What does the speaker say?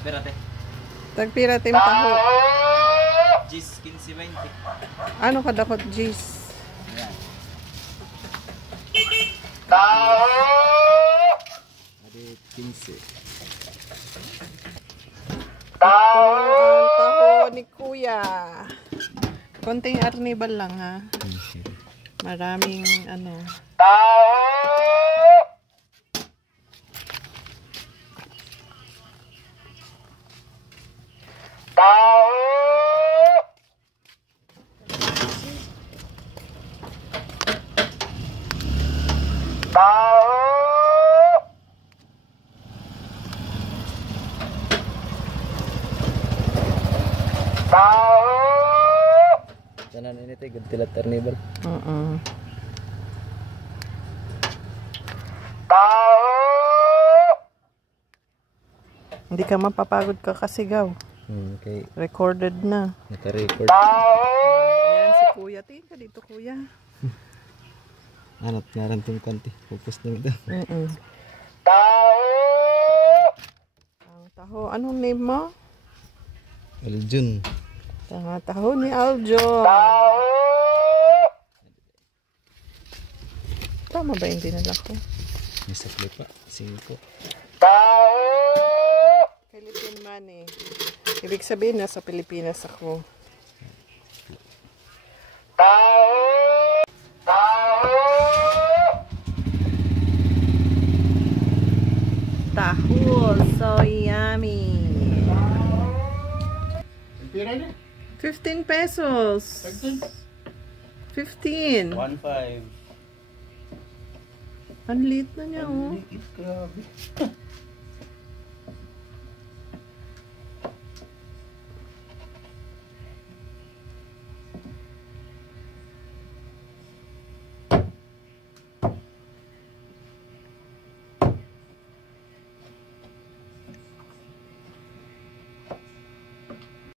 Berate. Tagpira tim taho. Gis 15-20. Ano kadakot Gis? Ayan. Adi 15. Ito ang taho ni Kuya. Konting arnibal lang ha. Maraming ano. Tanan ini teh gentilat carnival. Hindi ka mapapagod ka kasigaw. Okay. Recorded na. Naka-record. Ayan si Kuya. Tingin ka dito Kuya. Anat naranting konti. Focus na ito. Ang taho. Anong name mo? Aljun. Ang taho ni Aljo. Tama ba yung dinala ko? May sakli pa. 5. Philippine money. Ibig sabihin nasa Pilipinas ako. Taho. So yummy. 15 pesos. 15. 1.5. Ang liit na niya oh. Grabe.